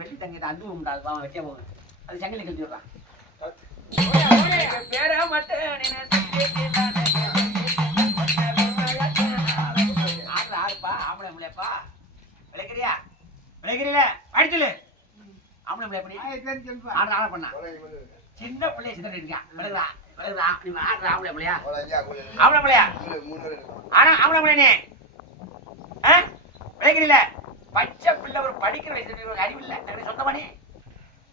வெள்ளி தங்கி அன்பு உண்டாது வைக்க போகுது அது சங்கிலி கட்டி விடுறான் பேர மட்டும் ஆறுப்பா ஆம்பளை முடியாப்பா விளைக்கிறியா விளைக்கிறீல அடிச்சலு ஆம்பளை முடியா பண்ணி ஆடு ஆட பண்ணா சின்ன பிள்ளைய சின்ன இருக்கான் விளைக்குறா விளைக்குறா நீ ஆடுற ஆம்பளை முடியா ஆம்பளை முடியா ஆனா ஆம்பளை முடியா நீ விளைக்கிறீல பச்சை பிள்ளை ஒரு படிக்கிற வயசு அறிவு இல்லை எனக்கு சொந்தமா நீ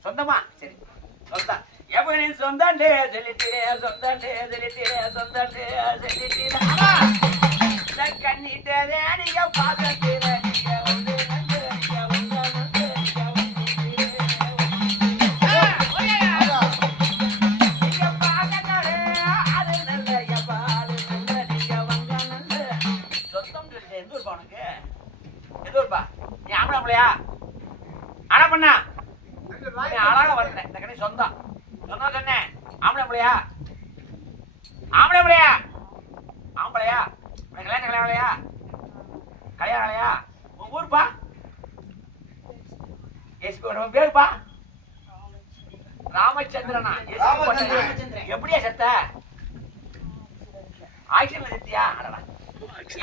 சொந்தமா சரி சொந்தம் எப்ப நீ சொந்தாண்டே சொல்லிட்டு சொந்தாண்டே சொல்லிட்டு சொந்தாண்டே சொல்லிட்டு கண்ணிட்டதே நீங்க பார்த்து அழகா வரல இந்த கண்ணி சொந்தம் சொந்தம் சொன்னேன் ஆம்பளை பிள்ளையா ஆம்பளை பிள்ளையா ஆம்பளையா கல்யாணம் கல்யாணம்லையா கல்யாணம்லையா உங்க ஊருப்பா எஸ்பி நம்ம பேருப்பா ராமச்சந்திரனா எப்படியா செத்த ஆக்சிடென்ட்ல செத்தியா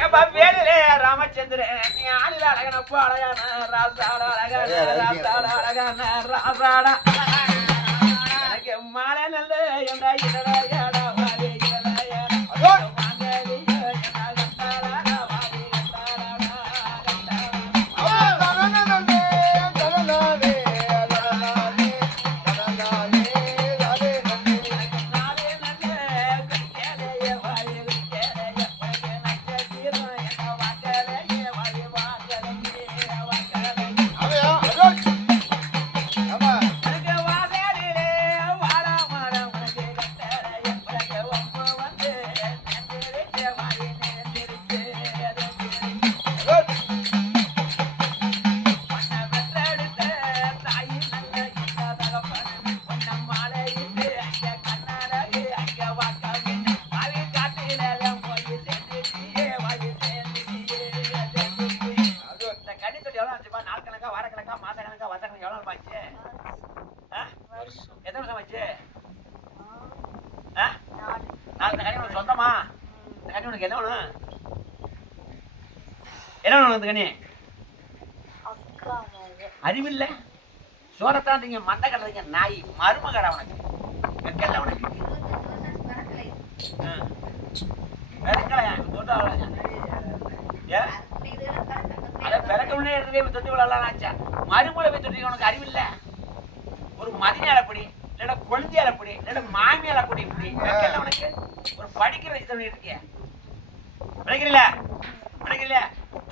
ஏப்பா பேரு ராமச்சந்திரன் நீ ஆளில அழகனப்பா அழகான ராசாட அழகான ராசாட அழகான ராசாடா எனக்கு மாலை நல்ல என்ற இடடா வாடி ஆச்சு? எத்தனை வருஷம் ஆச்சு? 4 கனி உனக்கு சொந்தமா? இந்த கனி உனக்கு என்ன வேணும்? என்ன வேணும் இந்த கனி? அறிவில்லை, சோரத்தான் நீங்க மண்டை கட்டுறீங்க நாய் மருமகடா உனக்கு வெக்கல உனக்கு. அதை பிறக்கணும்னே தொட்டி விழலாம் ஆச்சா? மறுமொழி போய் தொட்டி உனக்கு அறிவில்ல? ஒரு மதினால அப்படி இல்லைன்னா கொழுந்தியால அப்படி இல்லைன்னா மாமியால அப்படி இப்படி வெக்கல உனக்கு. ஒரு படிக்கிற வச்சு தண்ணி இருக்கிய விளைக்கிறீல விளைக்கிறீல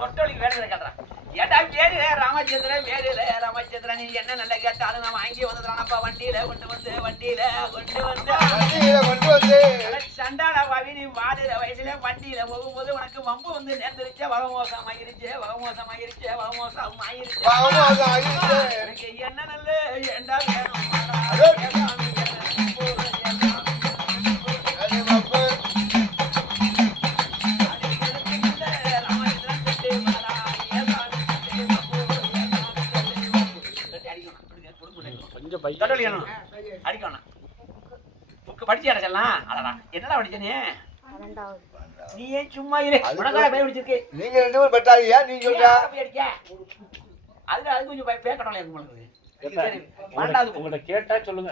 தொட்டவழிக்கு வேலை கட்டுறான். ஏட்டா வேறு ராமச்சந்திரன் வேறு ராமச்சந்திரன் நீ என்ன நல்ல கேட்டாலும் நான் வாங்கி வந்துடுறானப்பா. வண்டியில கொண்டு வந்து சண்டாட பாவி நீ வாடுற வயசுல வண்டியில போகும்போது உனக்கு வம்பு வந்து நேர்ந்துருச்சா? வகமோசம் ஆகிருச்சு எனக்கு என்ன நல்ல ஏண்டா வேணும் அடிக்கணும். புக்கு படிச்சு அடைச்சலாம். அதடா என்னடா படிச்ச நீ ஏன் சும்மா இரு? உனக்காக பய பிடிச்சிருக்கு. நீங்க 2 பேரும் பட்டாளியா? நீ சொல்றா அடிக்க அது கொஞ்சம் பேக்கட்டோல இருக்கு உங்களுக்கு. சரி 12வது உங்கள்ட்ட கேட்டா சொல்லுங்க.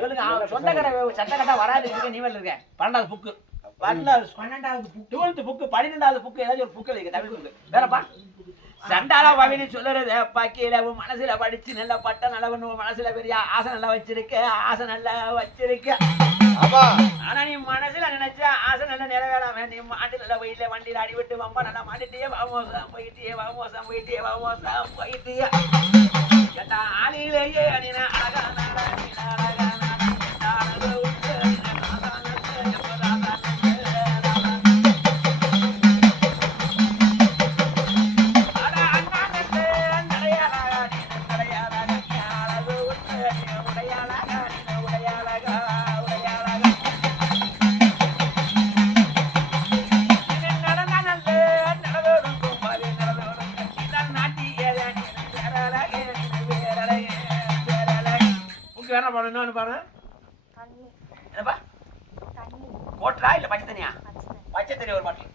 சொந்தக்கார சட்டக்கட்டா வராது இருக்கு. நீ மேல இருக்க 12வது புக்கு 12வது புக்கு 12th புக்கு 12வது புக்கு ஏதாச்சும் ஒரு புக்கு இருக்கு தமிழ் புக்கு வேறப்பா. சண்டாலா பவினி சொல்லுறது பக்கீல உன் மனசுல படிச்சு நல்ல பட்ட நல்லவன் மனசுல பெரிய ஆசை நல்லா வச்சிருக்க ஆனா நீ மனசுல நினைச்ச ஆசை நல்லா நிறைவேறாம நீ மாட்டு நல்ல வெயில வண்டியில அடிவிட்டு வம்ப நல்லா மாட்டிட்டியே வாமோசம் போயிட்டியே கேட்டா ஆளிலேயே அணினா அழகான கோட்டரா இல்ல பச்சை தண்ணியா? பச்சை தண்ணி ஒரு பாட்டில்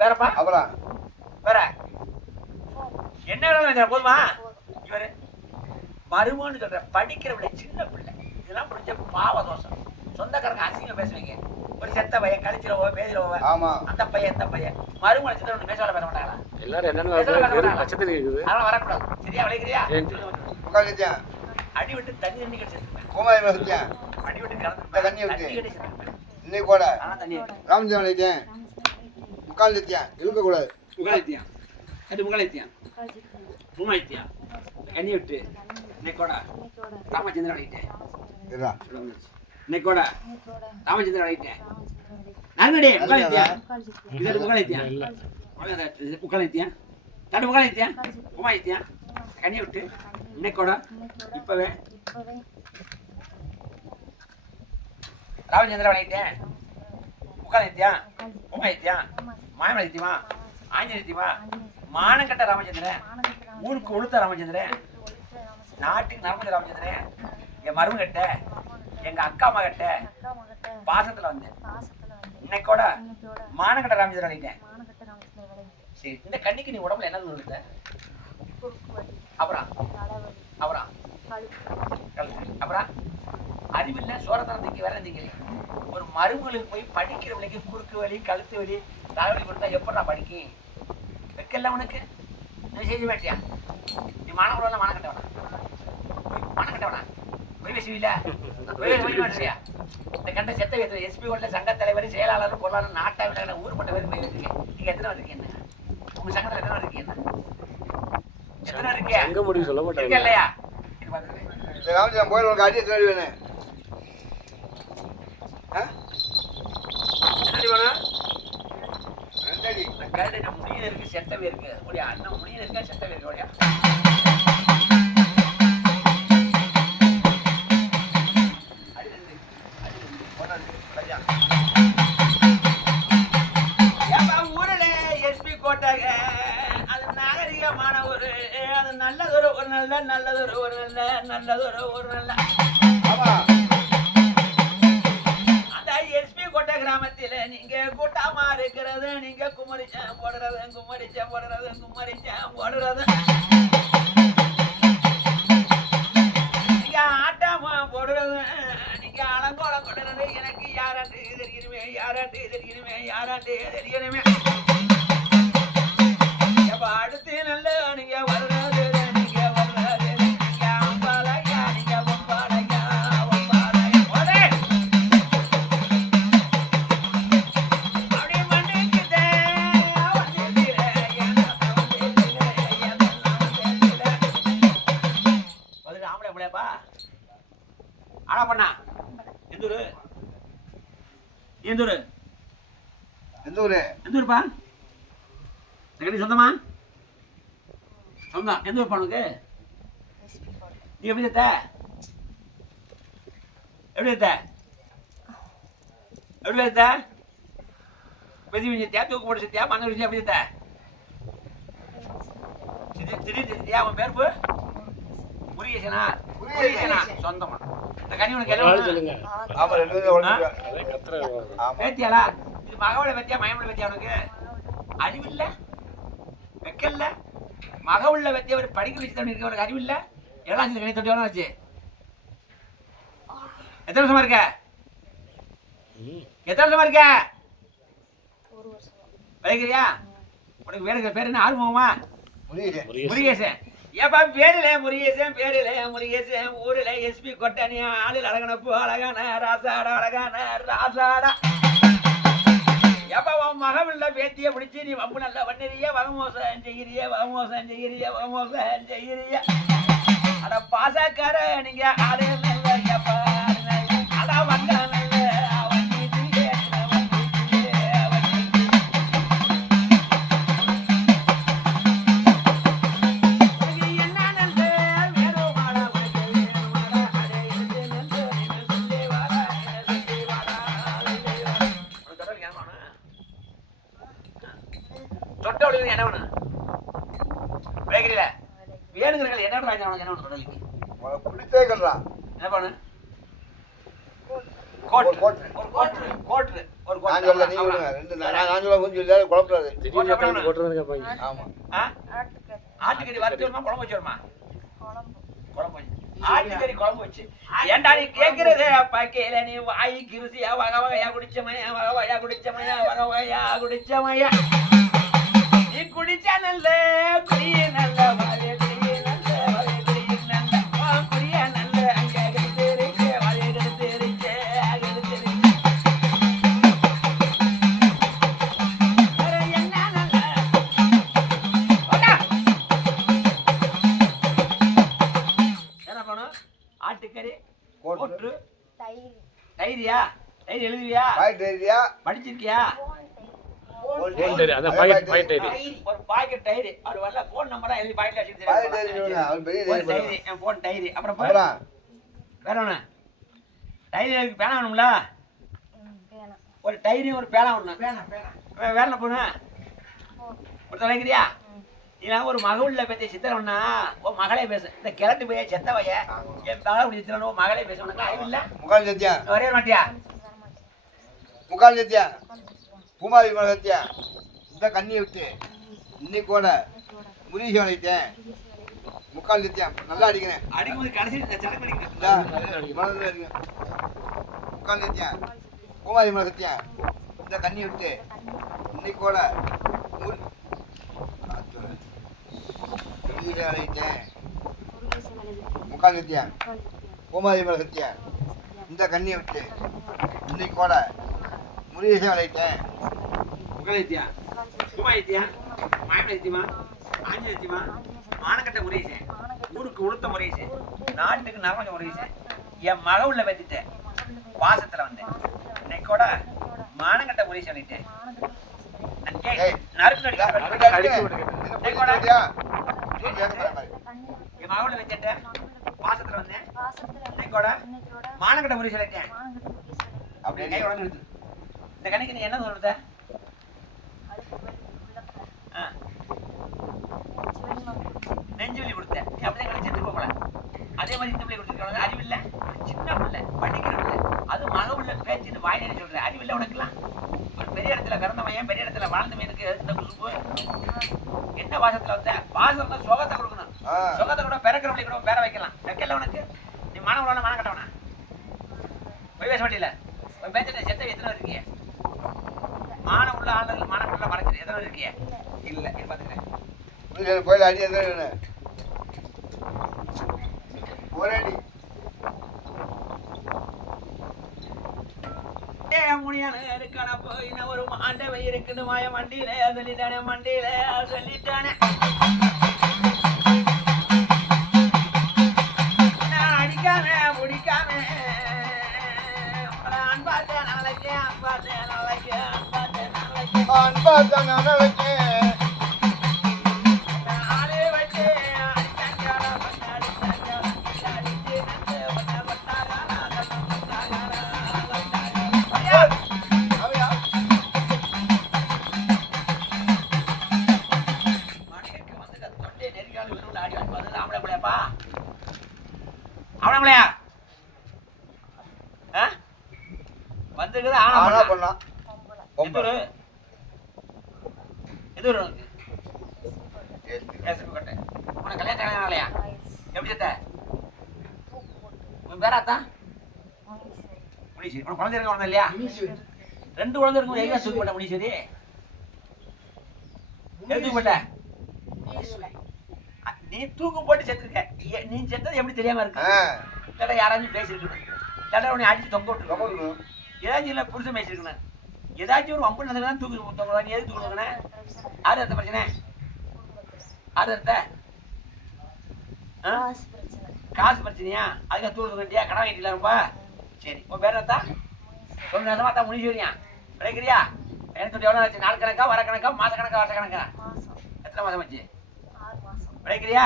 வேறப்பா. அப்புறம் வேற என்ன போதுமா? இவரு மருமன்னு சொல்ற படிக்கிறவள சின்ன பிள்ளை இதெல்லாம் பிடிச்ச பாவ தோஷம். சொந்தக்காரங்க அசிங்க பேசுவீங்க. ஒரு செத்த பையன் கழிச்சிரவோ பேசிரவோ அந்த பையன் இந்த பையன் மருமனை சித்த பேச பேச மாட்டாங்களா? எல்லாரும் என்னன்னு அதெல்லாம் வரக்கூடாது. சரியா விளைக்கிறியா? அடி விட்டு தண்ணி கிடைச்சிருப்பேன். அடி விட்டு தண்ணி இன்னைக்கு கூட ராமஜன் வைத்தேன் முக்கால் நித்தியம் இருக்கக்கூடாது. முகாலித்தியம் கண்ணி விட்டு இன்னைக்கு கூட ராமச்சந்திரன் அடிக்கிட்டேன். இன்னைக்கு கூட ராமச்சந்திரன் அடிக்கிட்டேன். நன்மடி முகாலித்தியம் தடு முகாலித்தியம் குமாலித்தியம் கண்ணி விட்டு இன்னைக்கு கூட இப்பவே ராமச்சந்திரன் வணங்கிட்டேன். முக்காலித்தியம் உமாயித்தியம் மாயமலைத்தியமா ஆஞ்சலித்தியமா மானம் கட்ட ராமச்சந்திரன் ஊருக்கு உளுத்த ராமச்சந்திரன் நாட்டுக்கு நரம்பு ராமச்சந்திரன் என் மரும கட்ட எங்க அக்கா அம்மா கட்ட பாசத்துல வந்தேன். இன்னைக்கோட மானம் கட்ட ராமச்சந்திரன் வணங்கிட்டேன். சரி இந்த கண்ணிக்கு நீ உடம்புல என்ன இருந்த? அப்புறம் அறிவில்லை சோரத்தனத்துக்கு வேற இருந்தீங்க. ஒரு மருமகளுக்கு போய் படிக்கிற விலைக்கு குறுக்கு வலி கழுத்து வலி தலைவலி கொடுத்தா எப்படா படிக்கும்? வைக்கல உனக்கு நீ செய்ய மாட்டியா? நீ மாணவர்கள மனக்கட்ட வேணாம் போய் பேசுவீல மாட்டியா? இந்த கண்ட செத்த வைத்த எஸ்பி ஓட்ல சங்க தலைவர் செயலாளர் பொருளாளர் நாட்டாவில ஊர்பட்ட பேர் போய் வச்சிருக்கேன். நீங்க எத்தனை இருக்கீங்க? உங்க சங்கத்துல எத்தனை இருக்கீங்க? எத்தனை இருக்கீங்க? சொல்ல மாட்டேன் இல்லையா? போய் உனக்கு அடியை தேடி வேணும். முடிய இருக்கு செத்தவே இருக்கு அண்ணன் முடிய இருக்கா செத்தவே இருக்கு. ஊரில் எஸ்பி கோட்டாக அது நாகரிகமான ஒரு அது நல்லதொரு ஒரு நல்லதொரு ஒரு நல்ல ஆமா அந்த எஸ்பி கோட்டை கிராமத்தில் நீங்க கூட்டமா இருக்கிறது நீங்க குமரிச்சம் போடுறது நீங்க ஆட்டமா போடுறது நீங்க அலங்கோலம் கொடுறது எனக்கு யாராண்டு தெரியணுமே எப்ப அடுத்து நல்ல நீங்க வர்றது நீங்க அம்பாலையா நீங்க ஒம்பாலையா போதே அப்படி மண்ணுக்குதே ஆம்பளை பிள்ளையப்பா ஆனா பண்ணா எந்தூரு எந்த ஊரு எந்தூருப்பா சொந்தமா சொந்தம் எந்த ஊர் உனக்கு நீ எப்படி எடுத்த பெரிய விஷயத்தியா தூக்கு போட்டு சத்தியா மண்ண விஷயம் எப்படி திடீர்த்தியா அவன் பேருப்பு முருகேசனா சொந்தமா இந்த கனி உனக்கு எல்லாம் ஆமா ரெண்டு பேரும் பேத்தியாளா இது மகவோட பேத்தியா மயமோட பேத்தியா உனக்கு அறிவில்ல வெக்கல்ல மக உள்ள வெத்திய ஒரு படிக்க வச்சு தண்ணி இருக்க ஒரு அறிவில்ல எல்லாம் கணி தொட்டி எவ்வளோ வச்சு எத்தனை வருஷமா இருக்க வைக்கிறியா உனக்கு வேற பேர் என்ன ஆறுமுகமா முருகேசன் ஏப்பா பேருல முருகேசன் ஊருல எஸ்பி கொட்டனி ஆளு அழகனப்பு அழகான ராசாடா ஏப்பா உன் மகமில்ல பேத்திய பிடிச்சி நீ வம்பு நல்ல வண்ணிறிய வகமோசம் செய்கிறிய அட பாசக்கார நீங்க ஆளு நல்ல ஏப்பா அட வந்த நல்ல என்ன வேணும் வேணுங்கிறீங்க என்ன உனக்கு என்ன வேணும் தொடலிக்கு என்ன பண்ணு ஆட்டுக்கறி வறுத்து வருமா குழம்பு வச்சு வருமா ஆட்டுக்கறி குழம்பு வச்சு ஏன்டா நீ கேக்குறது பாக்கையில நீ வாய் கிருசியா வகவகையா குடிச்சமையா நீ குடிச்சா நல்ல குடிய நல்ல ஆட்டுக்கறி போட்டு டைரியா டைரி எழுதுவியா படிச்சிருக்கியா ஒரு பாக்கெட் டைரி அவர் வரல போன் நம்பரா எழுதி பாக்கெட்ல வச்சிருக்காரு போன் டைரி அப்புறம் வேற ஒண்ணு டைரி பேனா வேணும்ல ஒரு டைரி ஒரு பேனா ஒண்ணு வேற என்ன பொண்ணு ஒரு தொலைக்கிறியா இதெல்லாம் ஒரு மகளுள்ள பத்தி சித்திரம்னா உன் மகளே பேசு இந்த கிழட்டு போய் செத்த வைய என் தலை அப்படி சித்திரம் உன் மகளே பேச உனக்கு அறிவில்ல ஒரே மாட்டியா பூமாரி சத்தியா இந்த கண்ணியை விட்டு இன்னைக்கு கூட முருகி வளைத்தேன் முக்கால் சத்தியம் நல்லா அடிக்கிறேன் அடிக்கும்போது கடைசி முக்கால் சத்தியம் பூமாரி சத்தியம் இந்த கண்ணியை விட்டு இன்னைக்கு கூட அழைத்தேன் முக்கால் சத்தியம் பூமாரி சத்தியம் இந்த கண்ணியை விட்டு இன்னைக்கு கூட முருகேசன் அழைத்தேன் முகலைத்தியா சுமாயித்தியா மாயமலைத்தியமா ஆஞ்சலித்தியமா மானக்கட்ட முருகேசன் ஊருக்கு உளுத்த முருகேசன் நாட்டுக்கு நரவஞ்ச முருகேசன் என் மக உள்ள வைத்துட்டேன் வாசத்துல வந்தேன் இன்னைக்கு கூட மானக்கட்ட முருகேசன் அழைத்தேன் நறுக்கு என் மக உள்ள வச்சுட்டேன் வாசத்துல வந்தேன் இன்னைக்கு கூட மானக்கட்ட முருகேசன் அழைத்தேன் அப்படியே கை உடனே எடுத்து இந்த கணக்கு நீ என்ன சொல்றத நெஞ்சு வலி கொடுத்த நீ அப்படியே கணக்கு செத்து போகல அதே மாதிரி இந்த பிள்ளை கொடுத்துருக்காங்க அறிவில்லை சின்ன பிள்ளை படிக்கிற பிள்ளை அது மக உள்ள பேச்சுன்னு வாயிலே சொல்றேன் அறிவில்லை உனக்குலாம் ஒரு பெரிய இடத்துல பிறந்த மையன் பெரிய இடத்துல வாழ்ந்த மையனுக்கு இந்த குசுப்பு என்ன வாசத்துல வந்த வாசம் தான் சுகத்தை கொடுக்கணும் சுகத்தை கூட பிறக்கிற பிள்ளை கூட பேர வைக்கலாம் வைக்கல உனக்கு நீ மனம் உள்ள மனம் கட்டவனா போய் பேச மாட்டில பேச்சு செத்த எத்தனை இருக்கீங்க மானம் உள்ள ஆளுகள் மானம் உள்ள மறைச்சிரு எத்தனை இருக்கீங்க இல்ல பாத்துக்கிறேன் கோயில் அடி எத்தனை ஒரேடி முனியான போய் ஒரு மாண்டவை இருக்குன்னு மாய மண்டியில சொல்லிட்டானே மண்டியில சொல்லிட்டானே அடிக்காம முடிக்காம அன்பாத்த நாளைக்கு அன்பாத்த நாளைக்கு அன்பாத்த நாளைக்கு அன்பாத்த நாளைக்கு வந்துருக்குது ஆனா பண்ணலாம் உனக்கு கல்யாணம் இல்லையா எப்படி செத்த உன் பேராத்தா முனீஸ்வரி உனக்கு குழந்தை இருக்க குழந்தை இல்லையா 2 குழந்தை இருக்கும் எங்க தூக்கி போட்ட முனீஸ்வரி தூக்கி போட்ட நீ தூக்கு போட்டு செத்துருக்க நீ செத்தது எப்படி தெரியாம இருக்கு யாராச்சும் பேசிருக்கணும் உன்னை அடிச்சு தொங்க விட்டுருக்கணும் ஏதாச்சும் இல்லை புருஷன் பேசிருக்கணும் ஏதாச்சும் ஒரு வம்பு நடந்தா தூக்கி தொங்க நீ எது தூக்கி கொடுக்கணும் ஆறு அர்த்த பிரச்சனை ஆறு அர்த்த காசு பிரச்சனையா அதுக்காக தூக்கு வேண்டியா கடன் வாங்கிட்டீங்களா ரொம்ப சரி உன் பேர் அர்த்தா ஒரு நேரமா தான் முனீஸ்வரியா கிடைக்கிறியா எனக்கு எவ்வளோ ஆச்சு நாள் கணக்கா வர கணக்கா மாச கணக்கா வருஷ கணக்கா எத்தனை மாதம் ஆச்சு கிடைக்கிறியா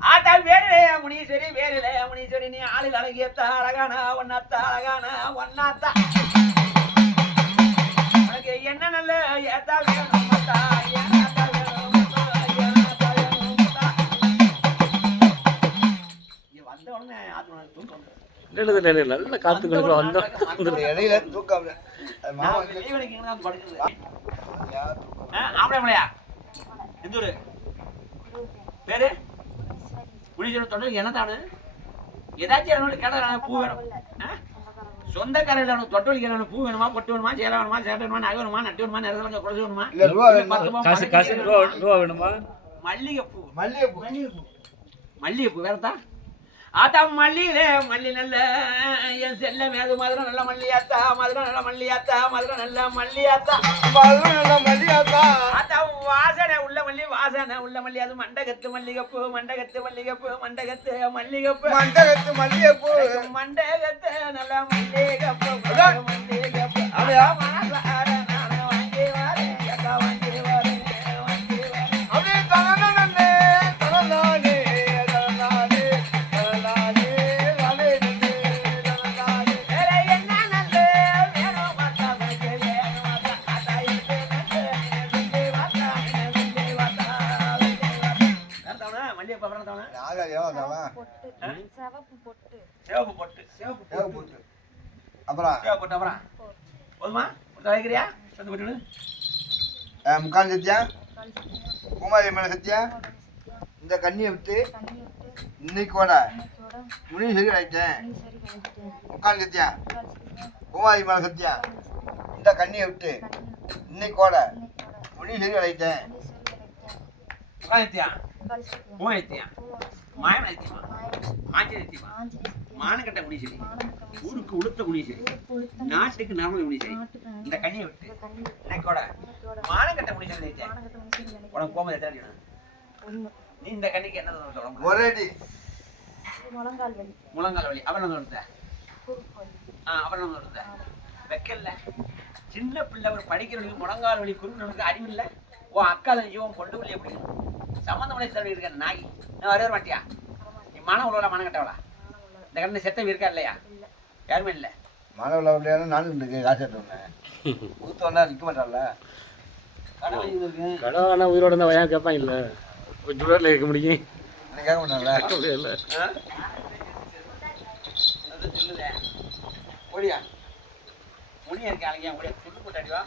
ஆத்தா வேறு முனீஸ்வரி வேறு முனீஸ்வரி நீ ஆளில் அழகியத்தா அழகானா ஒன்னாத்தா அழகானா ஒன்னாத்தா உனக்கு என்ன நல்ல ஏத்தா வேணும் வந்த உடனே தூக்கம் நல்ல காத்து இடையில தூக்கம் ஆம்பளையா எந்த ஊரு பேரு முனீஸ்வரன் தொண்டர் என்ன தானு ஏதாச்சும் கேட்ட பூ வேணும் சொந்தக்காரையில் அவனுக்கு தொட்டொழிக்க பூ வேணுமா பொட்டு வேணுமா சேலை வேணுமா சேட்டை வேணுமா நகை வேணுமா நட்டு வேணுமா நிறைய குறைச்சி வேணுமா மல்லிகைப்பூ மல்லிகைப்பூ வேறதா ஆத்தா மல்லியிலே மல்லி நல்ல என் செல்ல மேது மதுரை நல்ல மல்லியாத்தா மதுரை நல்ல மல்லியாத்தா மதுரை நல்ல மல்லியாத்தா ஆத்தா வாசனை உள்ள மல்லி வாசனை உள்ள மல்லி அது மண்டகத்து மல்லிகைப்பூ மண்டகத்து மல்லிகைப்பூ மண்டகத்து மல்லிகைப்பூ மண்டகத்து மல்லிகைப்பூ மண்டகத்து நல்ல மல்லிகைப்பூ மல்லிகைப்பூ முக்கால் சத்தியா பூமாரி மேல சத்தியா இந்த கண்ணியை விட்டு இன்னைக்கோட முனீஸ்வரி ஆயிட்டேன் முக்கால் சத்தியா பூமாரி மேல சத்தியா இந்த கண்ணியை விட்டு இன்னைக்கோட முனீஸ்வரி ஆயிட்டேன் மானக்கட்ட முனீஸ்வரி ஊருக்கு உளுத்த முனீஸ்வரி நாட்டுக்கு நார்மல் முனீஸ்வரி இந்த கண்ணியை விட்டு இன்னைக்கோட மானக்கட்ட முனீஸ்வரி உனக்கு போகும்போது எத்தனை நீ இந்த கண்ணிக்கு என்ன ஒரேடி முழங்கால் வலி அப்புறம் கொடுத்த அப்புறம் கொடுத்த வைக்கல சின்ன பிள்ளை ஒரு படிக்கிறவனுக்கு முழங்கால் வலி குறுக்கு அறிவில்லை உன் அக்கா ஜீவன் கொண்டு வழி எப்படி சம்மந்தம் தடவை இருக்க நாய் நான் வரவே மாட்டியா நீ மனம் உள்ள மனம் கட்டவளா இந்த கண்ணு செத்த இருக்கா இல்லையா யாருமே இல்லை மனம் உள்ள நானும் இருக்கு காசு ஊத்தவனா நிற்க மாட்டான்ல கடவுள் உயிரோட இருந்தால் ஏன் கேட்பான் இல்லை கொஞ்சம் பேரில் கேட்க முடியும் கேட்க மாட்டான்ல இல்லை ஓடியா முடிய இருக்க அழகியா ஓடியா துண்டு போட்டாடிவா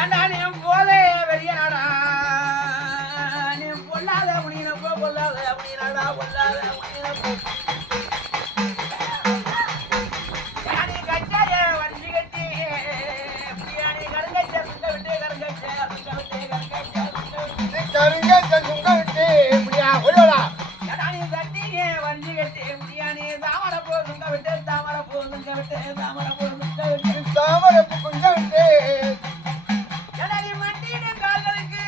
ஏண்டா நீ போதே வெளிய நாடா நீ பொல்லாத முடியின போ பொல்லாத முடியினாடா பொல்லாத முடியின போ யானி கச்சாய வஞ்சி கட்டி யானி கருங்கச்ச சுங்க விட்டு கருங்கச்ச சுங்க விட்டு கருங்கச்ச கருங்க சுங்க விட்டு முடியா ஓடிடா யானி கட்டியே வஞ்சி கட்டி முடியானி தாமர போ சுங்க விட்டு தாமர போ சுங்க விட்டு தாமர போ சுங்க விட்டு தாமரை குங்க விட்டு யானி மட்டின கால்களுக்கு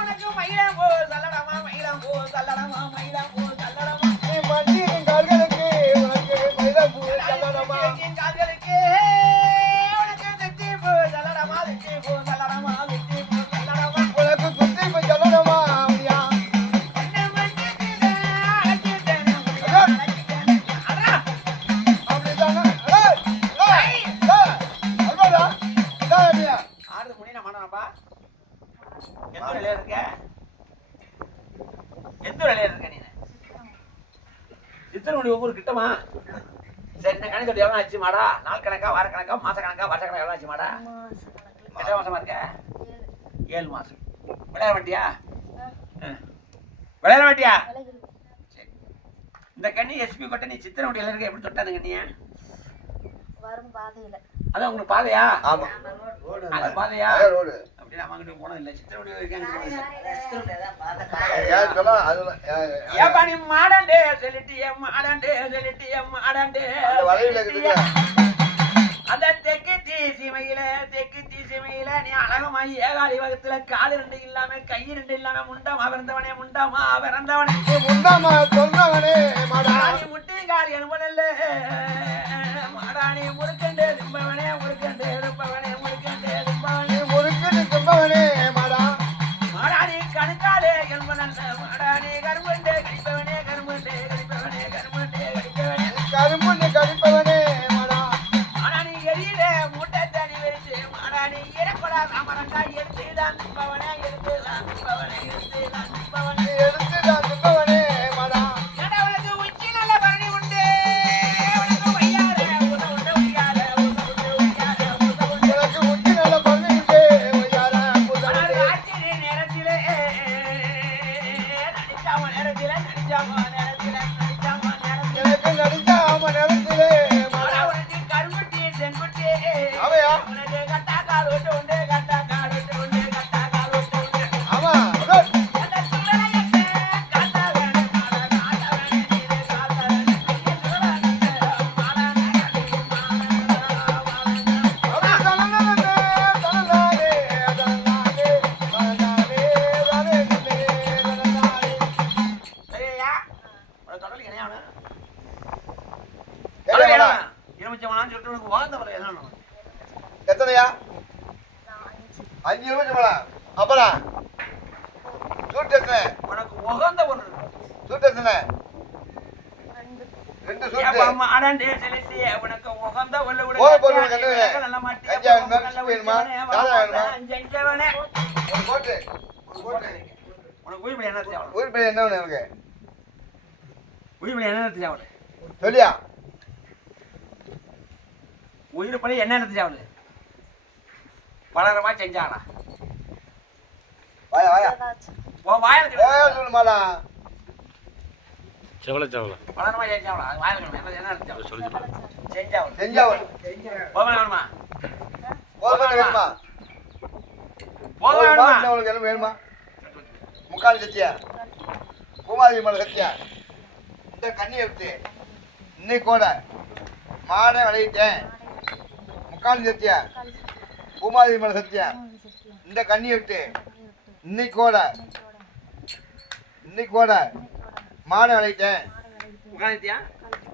உனக்கு மயிலம் போ சல்லடமா மயிலம் போ சல்லடமா மயிலம் போ சல்லடமா நீ மண்ணின் கால்களுக்கு உனக்கு மயிலம்பூ சல்லடமா கால்களுக்கு உனக்கு வெட்டி போ சல்லடமா வெட்டி போ சல்லடமா வெட்டி போ சல்லடமா உனக்கு குத்தி சல்லடமா முடியா என்ன மட்டின அடிச்சேன் அடா அப்படிதானே அல்வாடா இதாடியா ஆறு மணி நான் மாட்டேனப்பா எந்த வேலையா இருக்க எந்த வேலையா இருக்க நீ சித்தனோட ஒவ்வொரு கிட்டமா சரி இந்த கணக்கு எவ்வளோ ஆச்சு மாடா நாள் கணக்கா வார கணக்கா மாச கணக்கா வருஷ கணக்கா எவ்வளோ ஆச்சு மாடா எத்தனை மாசமா இருக்க 7 மாசம் விளையாட மாட்டியா விளையாட மாட்டியா சரி இந்த கண்ணி எஸ்பி கொட்ட நீ சித்தனோட இருக்க எப்படி தொட்டாங்க கண்ணியா வரும் பாதையில அதான் உங்களுக்கு பாதையா ஆமா அது பாதையா ரோடு அப்படி நம்ம அங்கிட்டு போனது இல்லை சித்தனோட இருக்காங்க ஏன் சொல்ல அது ஏப்பா நீ மாடண்டே சொல்லிட்டியே மாடண்டே சொல்லிட்டியே மாடண்டே அந்த வளைவுல இருக்குது அந்த தெற்கு தீசிமையில நீ அழகமாயி ஏகாலி வகத்துல கால் 2 இல்லாம கை 2 இல்லாம முண்டமா பிறந்தவனே நீ முண்டாமா சொன்னவனே மாடா நீ முட்டி கால் என்பதல்ல மாடாணி முறுக்கண்டே திரும்பவனே முறுக்கண்டே இருப்பவனே முறுக்கண்டே இருப்பவனே நீ முறுக்கு தும்பவனே மாடா மாடாணி கணுக்காலே என்பதல்ல மாடாணி கரும்பண்டே கடிப்பவனே கரும்பண்டே கடிப்பவனே கரும்பண்டே கடிப்பவனே கரும்பு நீ கடிப்பவனே மாடா மாடாணி எரியில மூட்டை தண்ணி வெறிச்சு மாடாணி இறப்படா ராமரண்டா எடுத்துதான் திம்பவனே எடுத்துதான் திம்பவனே எடுத்துதான் திம்பவனே நீ எடுத்துதான் தும்பவனே மாடா ஏடா உனக்கு உச்சி நல்ல பரணி உண்டு உனக்கு வையாத உத உண்டு வையாத உத உண்டு வையாத உத உண்டு எனக்கு உச்சி நல்ல பண்ணி விட்டு ஒய்யாரா புதவனே ராத்திரி நேரத்திலே நடிச்சாம நேரத்திலே நடிச்சாம நேரத்திலே நடிச்சாம நேரத்திலே எனக்கு நடிச்சாம நேரத்திலே மாடா உனக்கு கருங்குட்டி செங்குட்டி அவையா உனக்கு கட்டா கால் விட்டு உண்டு கட்டா கால் விட்டு உண்டு கட்டா கால் விட்டு உண்டு ஆமா அந்த சுடலையத்தை காட்ட வேணும் மாடா காட்ட வேணும் நீரே காட்ட வேணும் அப்படி தலனே தலனாரே தலனாரே தலனாரே தலனாரே சரியா ஒரு தொடர்ல என்ன ஆகணும் ஏடா இருமச்சவனான்னு சொல்லிட்டு உனக்கு வாழ்ந்த வர என்ன வேணும்? எத்தனையா நான் 5 5 நிமிஷம் போலாம் அப்புறம் சூட் எத்தனை உனக்கு உகந்த ஒன்று இருக்கு. சூட் எத்தனை 2 2 ஏப்பா சூட் மாடண்டே செலுத்தி உனக்கு உகந்த ஒன்று விடு. போதும், போதும், உனக்கு என்ன வேணும்? நல்ல மாட்டி, கஞ்சா வேணுமா? நல்ல வேணுமா? உச்சிவனே, தாரா வேணுமா? அஞ்சஞ்சவனே. ஒரு போட்டு உனக்கு உயிர்பலி என்ன தேவை? ஊர் பேர் என்ன வேணும் எனக்கு உயிர்பலி என்ன தேவை? சொல்லியா உயிர்பலி என்ன தேவை? பலரமா செஞ்சானா? வாயா வாயா உன் வாயில வாயா சொல்லு. சொல்லு மாடா செவல பலரமா செஞ்சாவளா? அது வாயில சொல்லு. என்ன தேவை? சொல்லி செஞ்சாவளா? செஞ்சாவல் போகணும் வேணுமா? போதுமா வேணுமா போகணும் வேணுமா வேணுமா? உனக்கு என்ன வேணுமா முக்கால் சத்தியா பூமாதி மலை சத்தியா இந்த கண்ணியை விட்டு இன்னைக்கு கூட மாடை விளையிட்டேன் முக்கால் சத்தியா பூமாதி மலை சத்தியா இந்த கண்ணியை விட்டு இன்னைக்கு கூட மாடை விளையிட்டேன் உட்காந்துத்தியா?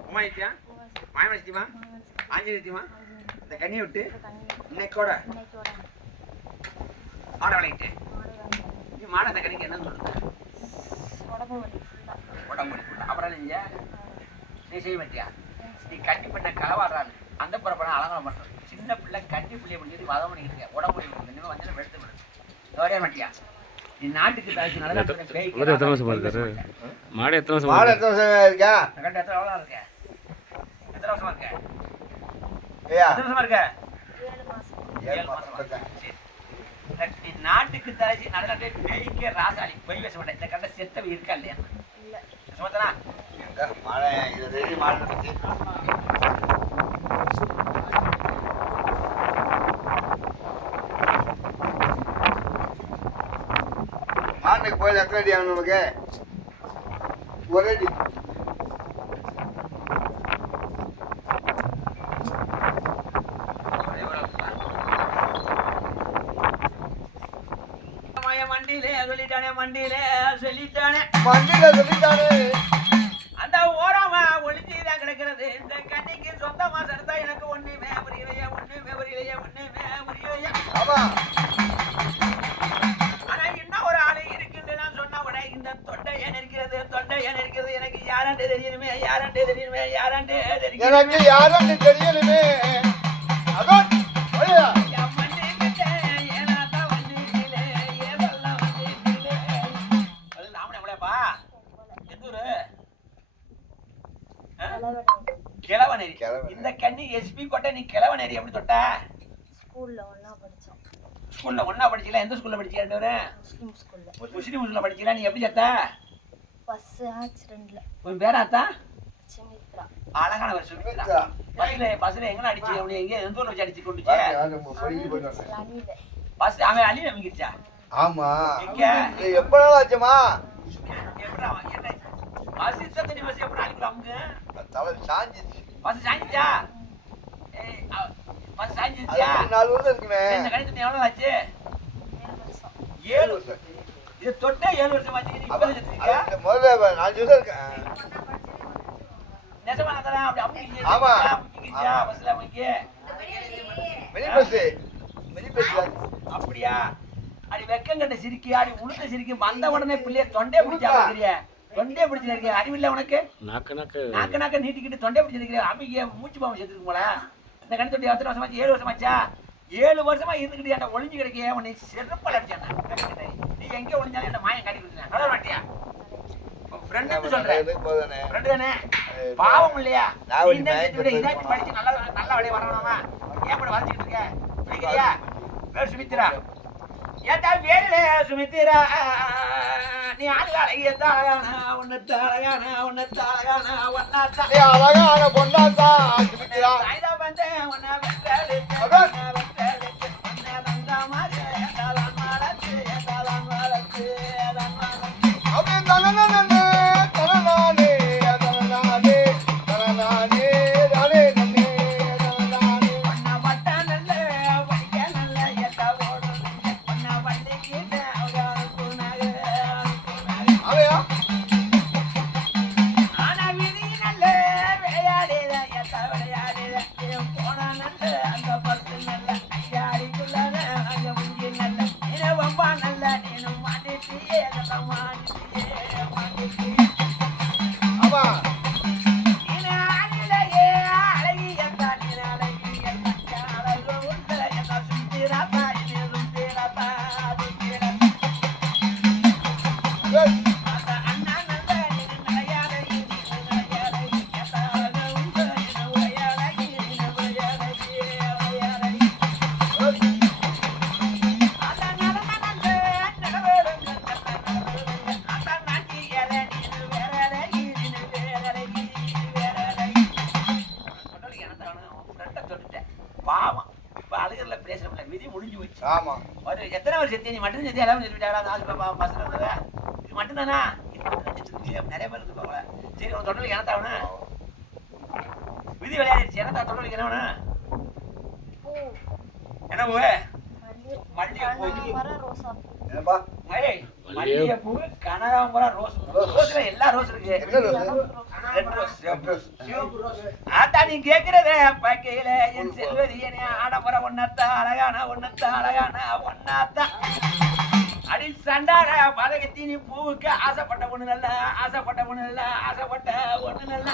உமாயித்தியா? மாயமனத்தியமா? ஆஞ்சநேயத்தியமா? இந்த கண்ணியை விட்டு இன்னைக்கோட ஆட விளையிட்டு நீ மாட அந்த கண்ணிக்கு என்ன சொல்லுங்க? உடம்பு வலி full. அப்புறம் நீங்க நீ செய்ய மாட்டியா? நீ கண்ணி பண்ண களவாடுறாரு அந்த புறப்படம் அலங்காரம் பண்றது சின்ன பிள்ளை கண்ணி பிள்ளைய பண்ணிட்டு வதம் பண்ணிக்கிட்டு உடம்பு வலி நீங்க வந்து வெடுத்து விடு வரைய மாட்டியா? நீ நாட்டுக்கு தாசி நல்லா அவர் எத்தனை வருஷமா இருக்காரு? மாடு எத்தனை வருஷமா மாடு இருக்கு? எத்தனை வருஷம் இருக்கா? கரெக்டா எத்தனை எவ்வளோ இருக்க? எத்தனை வருஷமா இருக்க? ஐயா எத்தனை வருஷமா இருக்க? 7 மாசம் 7 மாசம் இருக்கேன். சரி. நீ நாட்டுக்கு தாசி நல்லா பேய்க்க ராசாளி பொய் பேச மாட்டேன். இந்த கண்ட செத்தவை இருக்கா இல்லையா? இல்ல சுமத்தனா எங்க மாடை இது ரெடி மாடு இருந்துச்சு. மாட்டுக்கு போய் எத்தனை அடி ஆகணும் நமக்கு? ஒரு அடி. மண்டியிலே சொல்லிட்டானே மண்டியிலே சொல்லிட்டானே மண்டியில சொல்லிட்டாரு. அந்த ஓரமா ஒளிஞ்சுதான் கிடக்கிறது. இந்த கண்ணிக்கு சொந்தமா சேர்த்தா எனக்கு ஒண்ணுமே புரியலையே ஒண்ணுமே புரியலையே ஒண்ணுமே புரியலையே. ஆமா ஆனா இன்னும் ஒரு ஆளு இருக்குன்னு நான் சொன்ன உடனே இந்த தொண்டை ஏன் இருக்கிறது தொண்டை ஏன் இருக்கிறது எனக்கு யாராண்டே தெரியணுமே யாராண்டே தெரியணுமே யாராண்டே தெரியும் எனக்கு யாரும் தெரியணுமே. அதான் ஒழியா. என் மண்ணு கிட்ட ஏனாத்தா வண்டியிலே ஏதெல்லாம் வண்டியிலே நாமளே நம்மளேப்பா எந்த ஊரு கிழவனேரி. கிழவனேரி. இந்த கண்ணி எஸ்பி கோட்டை நீ கிழவனேரி எப்படி தொட்ட? ஸ்கூல்ல ஒண்ணா படிச்சோம். ஸ்கூல்ல ஒண்ணா படிச்சீங்களா? எந்த ஸ்கூல்ல படிச்சீங்க ரெண்டு பேரும்? முஸ்லிம் ஸ்கூல்ல. முஸ்லீம் ஸ்கூல்ல படிச்சீங்களா? நீ எப்படி செத்த? பஸ் ஆக்சிடென்ட்ல. உன் பேர் ஆத்தா? சுமித்ரா. அழகான ஒரு சுமித்ரா. பஸ்ல எங்க அடிச்சு அவனை எங்க எந்த ஊர்ல வச்சு அடிச்சு கொண்டுச்சு? லனில. பஸ் அவன் அள்ளி நம்பிக்கிச்சா? ஆமா எங்க இது எப்ப நாள் ஆச்சுமா? எப்படா என்ன பஸ் இத்தனை பஸ் எப்படி அடிக்கிறாங்க? தலை சாஞ்சிச்சு. பஸ் சாஞ்சிச்சா? ஏய் பஸ் சாஞ்சிச்சா? அது 4 வருஷம் இருக்குமே. இந்த கணிதம் எவ்வளவு ஆச்சு? 7 வருஷம். 7 வருஷம். இது தொட்டே 7 வருஷம் ஆச்சு. நீ இப்ப செத்துறியா? முதல்ல 4 வருஷம் இருக்கேன். நெசமா அதெல்லாம் அப்படி அமுக்கிச்சு. ஆமா. அமுக்கிச்சா பஸ்ல அமுக்கி. Mini bus. Mini bus. அப்படியா? அடி வெக்கம் கட்ட சிரிக்கி அடி உளுத்த சிரிக்கி வந்த உடனே பிள்ளைய தொண்டே பிடிச்சா பாக்குறிய? தொண்டே பிடிச்சு இருக்கிய அறிவில்லை உனக்கு? நாக்கு நாக்கு நாக்க நாக்க நீட்டிக்கிட்டு தொண்டை பிடிச்சு இருக்கிற அம்மிக்கு மூச்சு பாம்பு செத்துருக்கு போல. இந்த கண் தொட்டி எத்தனை வருஷமாச்சு? 7 வருஷமாச்சா? 7 வருஷமா இருந்துக்கிட்டு என்ன ஒளிஞ்சு கிடைக்க உன்னை செருப்பல் அடிச்சானே. நீ எங்க ஒளிஞ்சாலும் என்ன மாயம் காட்டி கொடுத்தேன் கடை மாட்டியா? ஃப்ரெண்டு சொல்றேன். ஃப்ரெண்டு தானே? பாவம் இல்லையா? நீ இந்த இதாச்சும் படிச்சு நல்லா நல்ல வழியை வரணுமா? ஏன் கூட வரைச்சிக்கிட்டு இருக்க? பிடிக்கிறியா? வேறு சுமித்ரா ஏட்டா வேலே சுமித்ரா நீ ஆளுகாலை எந்த அழகான உன்னத்த அழகான உன்னத்த அழகான ஒன்னாத்தா நீ அழகான பொண்ணாத்தா சுமித்ரா. சாய்தா பந்தே உன்னை வெட்டாடு அதான். வெட்டாடு உன்னை வந்தா மாதிரி ஏதாலாம் மலத்து ஏதாலாம் மலத்து ஏதாலாம் மலத்து அப்படியே தனனனனே தனனானே தனனானே தனனானே தானே நன்னே தனனானே. உன்னை வட்டா நல்ல வடிக்க நல்ல எட்டா ஓடும் உன்னை வண்டிக்கிட்ட துணாக அவையா ஆனா விதி நல்ல விளையாடுத எத்த விளையாடுத போன நல்ல அந்த பத்து நல்ல ஐயாடிக்குள்ளத அங்க முங்கி நல்ல நிலவம்பா நல்ல நீனு மாட்டிட்டியே அதெல்லாம் மாட்டிட்டியே மாட்டிட்டியே ஆமா நீனு அழகிலேயே அழகி எத்தா நீனு அழகி எத்தா அழகு உள்ள எத்தா சுத்திராப்பா இனி சுத்திராப்பா சுத்திராப்பா good. அந்த அண்ணா நல்ல நீனு நடையாடகி நீனு நடையாடகி எத்தா அழகு உள்ள நீனு உடையாடகி நீனு உடையாடகி உடையாடகி Good. அந்த நடன நல்ல நடவேடுங்க அந்த நாட்டி ஏலே நீனு வேறடகி நீனு வேறடகி வேறடகி கொண்டலி எனத்தானு ஃப்ரெண்ட தொட்டுட்டேன் பாவம் இப்ப அழுகிறல பேசல விதி முடிஞ்சு போச்சு ஆமா ஒரு எத்தனை வருஷம் செத்தி நீ மட்டும் செத்தி எல்லாரும் சொல்லிவிட்டாங்களா ஆஸ்பத்திரி பஸ்ல இருந்தது இது மட்டும்தானா இது மட்டும் செத்துருக்கு நிறைய பேர் இருக்கு போல சரி உன் தொண்டலுக்கு எனத்தாவனு விதி விளையாடிடுச்சு எனத்தா தொண்டலுக்கு என்ன வேணும் பூ. என்ன பூ மல்லி. மல்லிகைப்பூ. கனகாம்பரம், ரோசாப்பூ. என்னப்பா மல்லிகைப்பூ கனகாம்பரம் ரோஸ் ரோஸ்ல எல்லா ரோஸ் இருக்கு என்ன ரோஸ்? ரெட் ரோஸ் சிவப்பு ரோஸ். ஆத்தா நீ கேக்குறத பக்கையில என் செல்வதி என்ன ஆடம்பர ஒன்னத்தா அழகான ஒன்னத்தா அழகான ஒன்னாத்தா அடி சண்டார பதகத்தி நீ பூவுக்கு ஆசைப்பட்ட பொண்ணு நல்ல ஆசைப்பட்ட பொண்ணு நல்ல ஆசைப்பட்ட ஒண்ணு நல்ல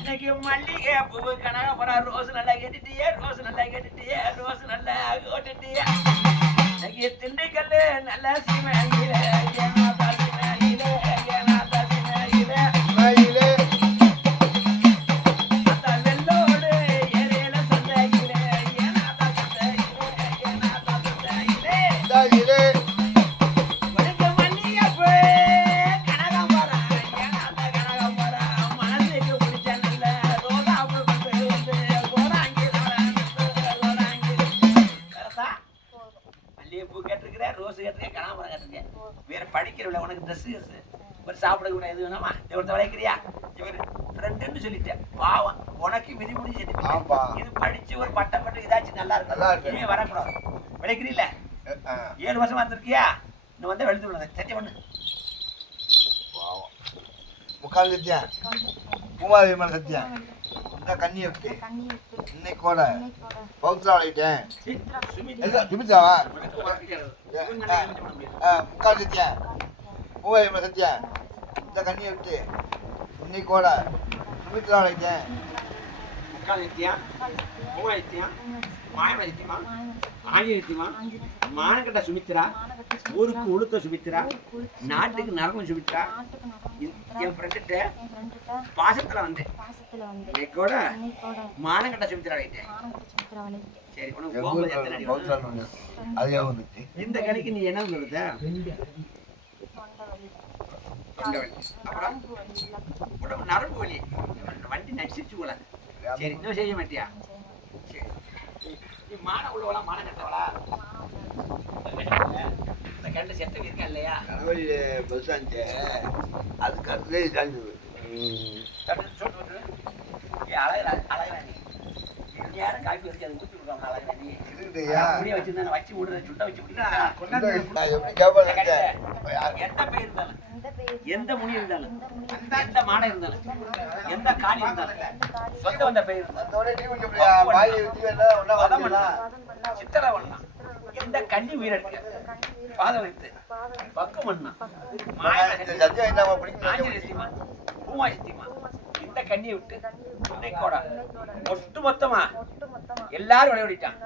இன்னைக்கு மல்லிகை பூவு கனகாம்பரம் ரோஸ் நல்லா கேட்டுட்டியே ரோஸ் நல்லா கேட்டுட்டியே ரோஸ் நல்லா கேட்டுட்டியே இன்னைக்கு திண்டுக்கல்லு நல்ல சீமையில ஏனாதா சீமையில ஏனாதா சீமையில மயிலே அந்த வெள்ளோடு ஏரேல சந்தையில ஏனாதா சந்தையில ஏனாதா சந்தையில தாயிலே உனக்கு மல்லிகைப்பூ கனகாம்பரம் ஏனாதா கனகாம்பரம் மனசுக்கு பிடிச்ச நல்ல ரோசாப்பூ கொண்டு வந்து கோடாங்கி கோடாங்கி கரெக்டா மல்லிகைப்பூ கேட்டிருக்கிற ரோஸ் கேட்டிருக்க கனகாம்பரம் கேட்டிருக்க வேற படிக்கிறவில்ல உனக்கு ட்ரெஸ் ஒரு சாப்பிட கூட எது வேணாமா இவர்த்த விளைக்கிறியா இவர் ஃப்ரெண்டுன்னு சொல்லிட்டேன் பாவம் உனக்கு மிதி முடிஞ்சு ஆமா. இது படிச்சு ஒரு பட்டம் பட்டு இதாச்சு நல்லா நல்லா இருக்கும் இருக்கு. இனிமே வரக்கூடாது விளைக்கிறீல்ல 7 வருஷமா இருந்திருக்கியா இன்னும் வந்து வெளுத்து விடுறது சத்தியம் பண்ணு முக்கால் சத்தியம் பூமாதேவி மேல சத்தியம் இந்த கண்ணி எப்படி இன்னைக்கு கூட பௌத்ரா வளையிட்டேன் சுமித்ராவா முக்கால் சத்தியம் பூமாதேவி மேல சத்தியம் இந்த கண்ணி விட்டு இன்னைக்கு கூட சுமித்ரா வளையிட்டேன் முக்கால் நித்தியம் மூணு நித்தியம் மாயம நித்தியமா ஆஞ்சி நித்தியமா மானக்கட்ட சுமித்ரா ஊருக்கு உளுத்த சுமித்ரா நாட்டுக்கு நரகம் சுமித்ரா என் ஃப்ரெண்டுகிட்ட பாசத்துல வந்து இன்னைக்கோட மானக்கட்ட சுமித்ரா ஆகிட்டேன் சரி உனக்கு போகும்போது எத்தனை அடி பௌத்ரா வரும்? அதே வந்துச்சு இந்த கடைக்கு நீ என்ன சொல்லுத தொண்டை வலி அப்புறம் உடம்பு நரம்பு வலி வண்டி நடிச்சிருச்சு போல சரி இன்னும் செய்ய மாட்டியா சரி நீ மான உள்ளவளா மான கட்டவளா இந்த கண்டு செத்தவி இருக்கா இல்லையா கணவரி பஸ் ஆச்சு அதுக்கு அடுத்ததே சாஞ்சது கண்டு சொல்லிட்டு வந்துரு ஏ அழகா அழகா நீ யாரும் காய்ப்பு வச்சு அதை ஊற்றி விடுறாங்க அழகா நீ இருக்குயா அப்படியே வச்சிருந்தா வச்சு விடுறேன் சுட்ட வச்சு விட்டுட்டா எப்படி கேட்பாங்க எந்த பெயர் இருந்தாலும் எந்த முனி இருந்தாலும் எந்த மாடை இருந்தாலும் எந்த காணி இருந்தாலும் சொந்த வந்த பெயர் இருந்தாலும் சித்திரை வண்ணம் எந்த கண்ணி உயிரிழக்க பாதம் வைத்து பக்கம் வண்ணம் ஆஞ்சநேயத்தியமா பூமாசித்தியமா இந்த கண்ணியை விட்டு இன்னைக்கோட ஒட்டு மொத்தமா எல்லாரும் விளையாடிட்டான்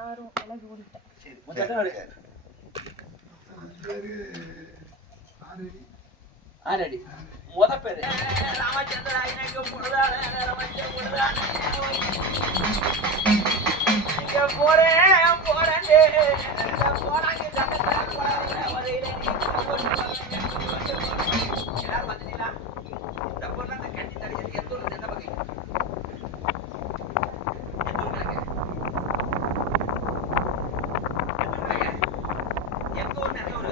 சரி மொத்தம் ஆரடி முத பேரு ராமச்சந்திரா எனக்கு முழுதான போறேன் போறேன் எல்லாரும் வந்துட்டீங்களா இந்த பொருள் அந்த கண்டி தடிச்சதுக்கு எந்த ஊர்ல எந்த பக்கம் எந்த ஊர் கிழக்கு எந்த ஊர் எந்த ஊர்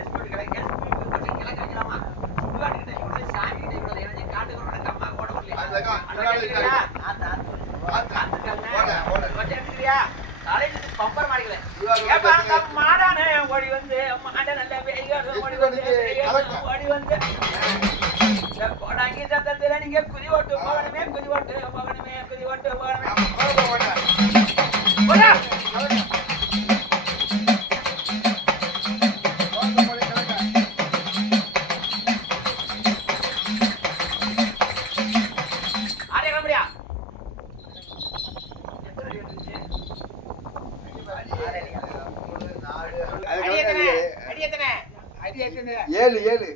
எஸ்போர்ட் கிழக்கு எஸ்போர்ட் கிழக்கு வைக்கலாமா சுடுகாட்டு கிட்ட இவ்வளவு சாமி கிட்ட இவ்வளவு இணைஞ்சு காட்டுகளோட கம்மா ஓட முடியல காலேஜுக்கு பம்பர் மாடிக்கல மாடானே ஓடி வந்து மாட நல்ல ஓடி வந்து ஓடி வந்து கோடாங்கி சத்தத்துல நீங்க குதி ஓட்டு போகணுமே குதி ஓட்டு போகணுமே குதி ஓட்டு போகணுமே ஏழு